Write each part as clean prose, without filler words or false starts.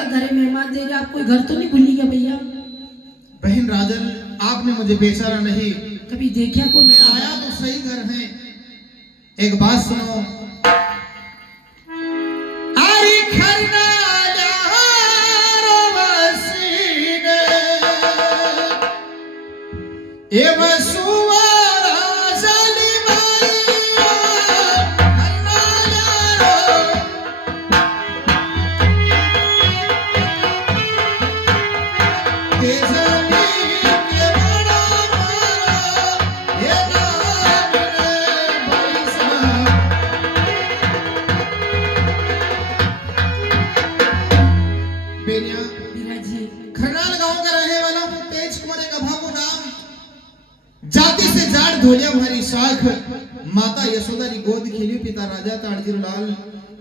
का घर है, मेहमान दे रहे, आप कोई घर तो नहीं भूली गया भैया? बहन राजन, आपने मुझे बेचारा नहीं कभी देखा को मैं आया तो सही घर है। एक बात सुनो, आरी खरना ए वसुवारा जली माया हरना के जली के बड़ा मारा ये नाम बैसा। बेनिया जी खरनाल गांव का रहने वाला हूँ, तेज कुमार का भावो नाम, जाति से जाट धोलिया भारी शाख, माता यशोदा री गोद खेली, पिता राजा ताड़जीर लाल।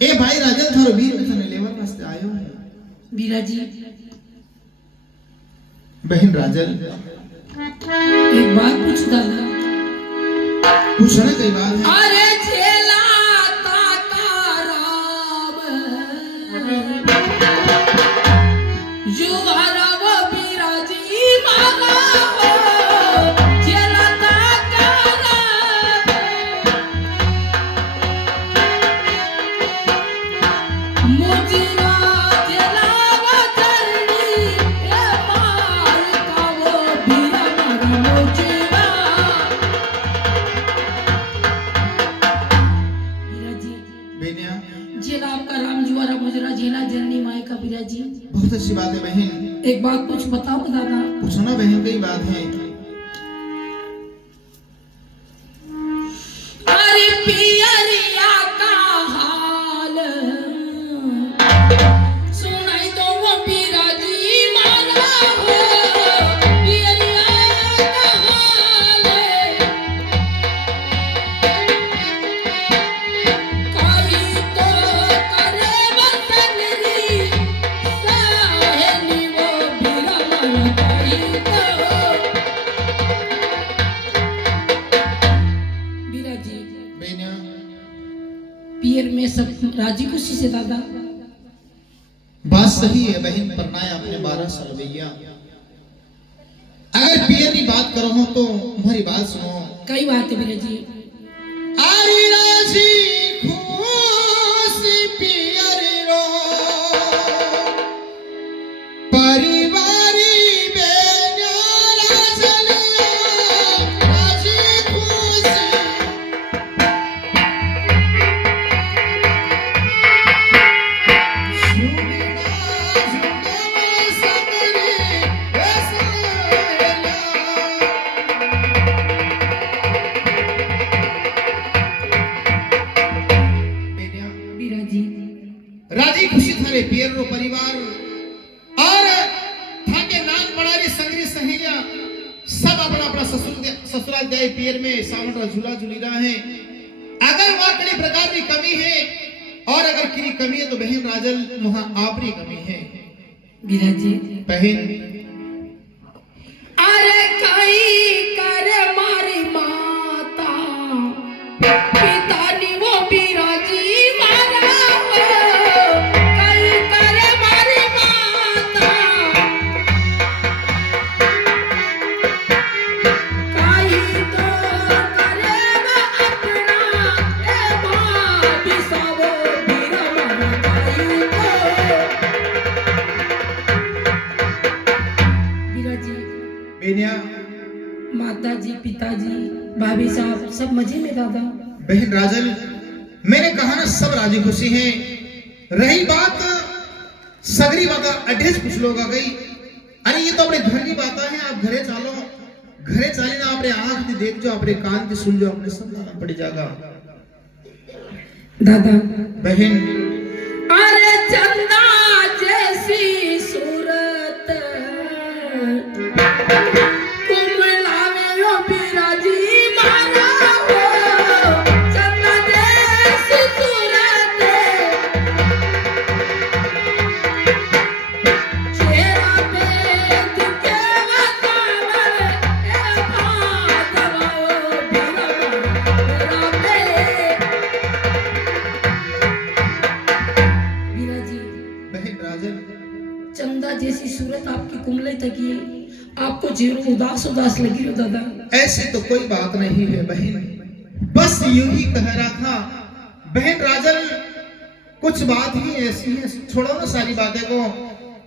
ए भाई राजन थारो वीर में थने लेवर वास्ते आयो हूं। बीरा जी बहन राजन एक बात पूछ दादा। पूछने कई बात है। अरे झेला ताकाराम युवाराव बीरा जी मागा हो, झेला ताकाराम मुजिरा झेला वचरणी ए मार कावो बीरा मागा मुजिरा। बीरा जी बेनिया झेला आपका राम जुआरा मुजरा झेला जननी माई का बीरा जी। बहुत अच्छी बात है बहन। एक बात कुछ बताओ दादा। पूछो ना बहन, कई बात है। अरे पियरिया का हाल सुनाई तो वो बीरा जी मारा हो, पियरिया का हाल काई तो करे बसनरी साहेली वो बीरा मारा काई तो। बीरा जी बेनिया पियर में सब राजी खुशी से दादा। बात सही है बहन, परनाया अपने 12 साल भैया। अगर पियर की बात करो हो तो तुम्हारी बात सुनो। कई बात है बीरा जी। आरी राजी खुशी पियर रो परिवारी बेनिया राजन राजी खुशी बीरा जी राजी खुशी थारे पियर रो परिवार और थाके नान बड़ारी संगरी सहेलिया सब अपना अपना ससुराल जाए पियर में सावन रा झूला झूली रहा है। अगर वहां कड़ी प्रकार की कमी है और अगर किसी कमी है तो बहन राजल वहां आपरी कमी है। बीरा जी बहन अरे कई करे मारी माता पिता नी वो बीरा जी मारा हो, कई करे मारी माता कई तो करेगा अपना ए भाभी सावो बीरा मारा कई तो। बीरा जी बेनिया माता जी पिताजी भाभी साहब सब मजे में दादा। बहन राजल मैंने कहा ना सब राजी खुशी हैं। रही बात सगरी बात अड्रेस कुछ लोग आ गई। अरे ये तो अपने घर की बात है, आप घरे चालो, घरे चाले ना अपने आंख से देख जो, अपने कान से सुन जो, अपने सब जाना पड़ जाएगा। दादा बहन अरे चंदा जैसी सूरत कुमलावे ओ बीरा जी मारा हो, चंदा जैसी सूरत चेहरा पे दिखे वकावर ए भागवा ओ बीरा मारा पे। बीरा जी बहन राजन चंदा जैसी सूरत आपकी कुमले तकी आपको जीरो उदास उदास लगी हो दादा। ऐसी तो कोई बात नहीं है बहन, बस यूं ही कह रहा था। बहन राजन, कुछ बात ही ऐसी है, छोड़ो ना सारी बातें को।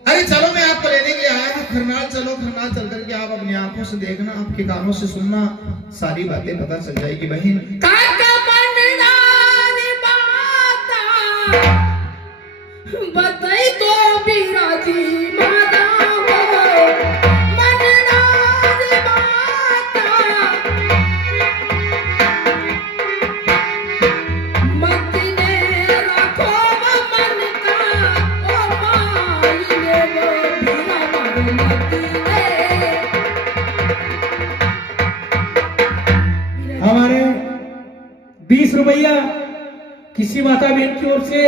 अरे चलो, मैं आपको लेने के लिए आया हूँ खरनाल। चलो खरनाल चल करके आप अपनी आंखों से देखना, आपके कानों से सुनना, सारी बातें पता चल जाएगी बहन। बताई तो बिराजी माता हो मननार माता मत ने रखो मन का ओ माई ले वो बिरा मत ने। हमारे 20 रुपया किसी माता बहन की ओर से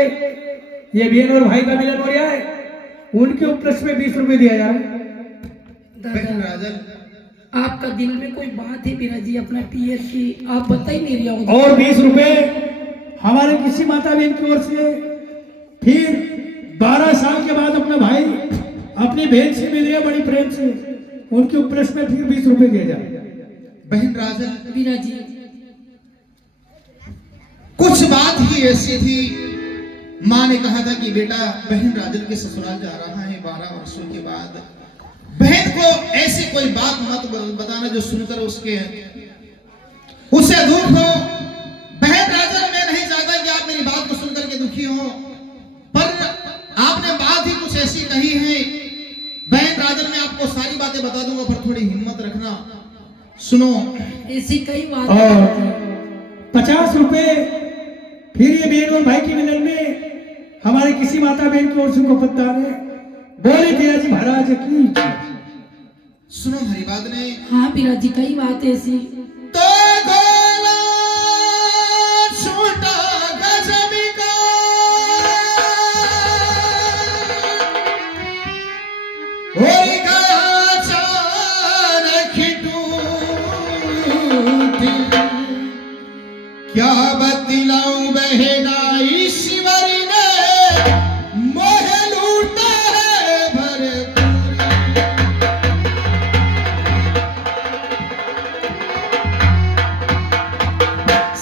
ये बहन और भाई का मिलन हो रहा है, उनके उपलक्ष्य में 20 रुपए दिया जा रहा है। बहन राजन, आपका दिल में कोई बात है बिराजी अपना पियर की, आप बता ही नहीं रहा हो। और 20 रुपए हमारे किसी माता बहन की ओर से, फिर 12 साल के बाद अपना भाई अपनी बहन से मिलेगा बड़ी प्रेम से, उनके उपलक्ष्य में फिर 20 रुपए दिया जाए। बहन राजन, बिराजी कुछ बात ही ऐसी थी। माँ ने कहा था कि बेटा बहन राजन के ससुराल जा रहा है 12 वर्षों के बाद। बहन को ऐसी कोई बात मत बताना जो सुनकर उसे दुख हो। बहन राजन, मैं नहीं चाहता कि आप मेरी बात को सुनकर के दुखी हो, पर आपने बात ही कुछ ऐसी कही है। बहन राजन, मैं आपको सारी बातें बता दूंगा, पर थोड़ी हिम्मत रखना। सुनो, ऐसी कई बात और 50 रुपए फिर ये बहन और भाई के मिलन में हमारे किसी माता बहन की ओर से को पत्ता है। बोले बिराजी महाराज की। सुनो हमारी बात ने। हाँ बिराजी कई बात ऐसी। तो गोला छोटा गजब का हो गया अचानक टूट, क्या बतलाऊं बहना ईश्वर ने मोह लूटा है भरपूर।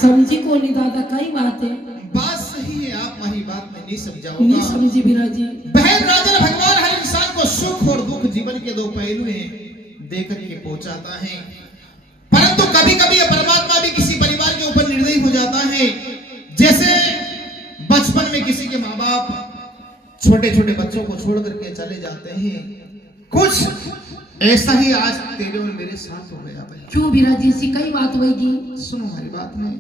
समझी को नहीं दादा कई बात है। बात सही है, आप हमारी बात में नहीं समझा नहीं होगा। समझी बिराजी। बहन राजन, भगवान हर इंसान को सुख और दुख जीवन के दो पहलू हैं देकर के पहुंचाता है, परंतु कभी कभी यह परमात्मा भी किसी परिवार के ऊपर निर्दयी हो जाता है। जैसे बचपन में किसी के माँ बाप छोटे छोटे बच्चों को छोड़ करके चले जाते हैं, कुछ ऐसा ही आज तेरे और मेरे साथ हो गया भाई। क्यों बिराजी ऐसी कई बात होगी। सुनो हमारी बात में।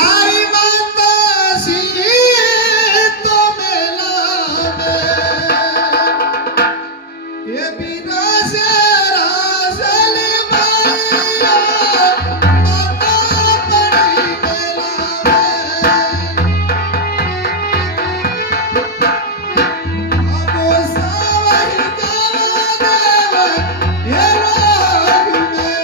आई माता सी तो मेला में ये बिराज राजल माया माता बड़ी मेला में अब सावरी का ये राग में।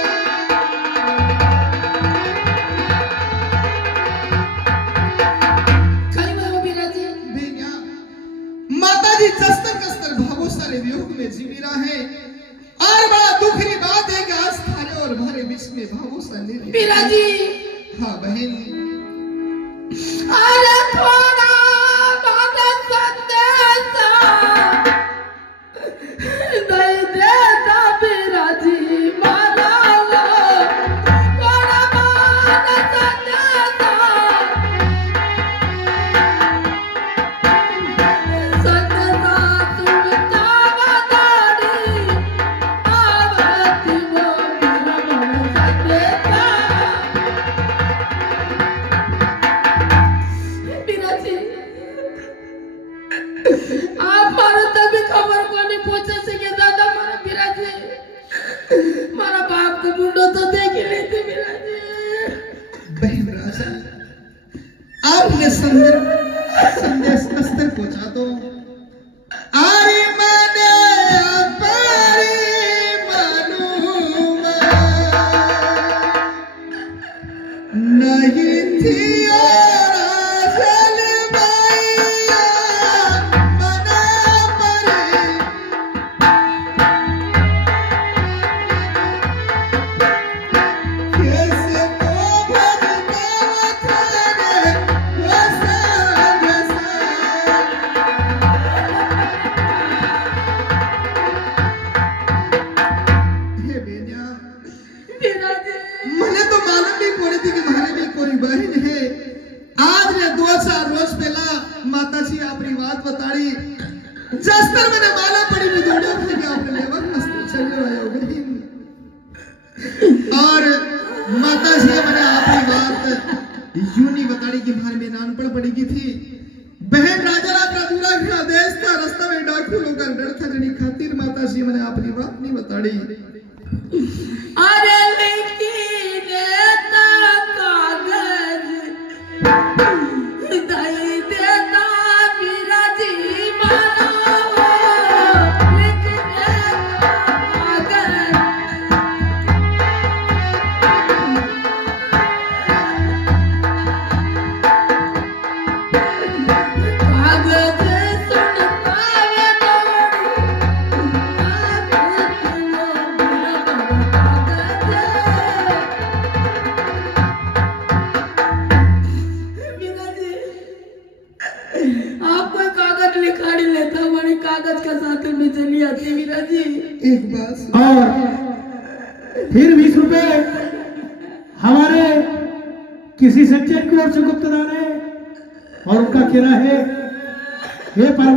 कई बार बिराजी। बेनिया माताजी जस्तर कस्तर भावों सारे वियोग में जी रहा है, और बड़ा दुखरी बात है कि आज थारे और हमारे बीच में भावों सा नहीं। बिराजी हाँ बहन, अरे थोड़ा भगत संदेशा दे देता बिराजी माला थोड़ा भगत संदेशा संदेशा सुनता वदारी आवती वो बिरा संदेशा। बिराजी आप मारो तभी खबर को नहीं पहुंचा सके दादा। मारा बिराजी मारा बाप को मुंडो तो देख ही लेते बिराजी। बहन राजा, आपने संदेश कस्तर पहुंचा दो। आरी माने अपारी मालूम नहीं थी और राजल माया मना माता जी आपरी बात बताड़ी जस्तर मैंने माला पड़ी में दौड़े थे कि आपने लेवर मस्त चले आए हो गई और माता जी मैंने आपरी बात यूं नहीं बताड़ी कि भार में नानपड़ पड़ेगी थी बहन राजा रात दूरा का आदेश था रास्ता में डाकू लोग का डर था जनी खातिर माता जी मैंने आपरी बात नहीं बताड़ी अरे लेकिन कागज दई देता बिराजी मानो लेकिन कागज कागज सुन पावे आप कोई कागज लिखाड़ी लेता हमारे कागज का साथ में चली आती मीरा जी एक बात और फिर 20 रुपए हमारे किसी सज्जन की ओर से गुप्तदान है और उनका किराया है ये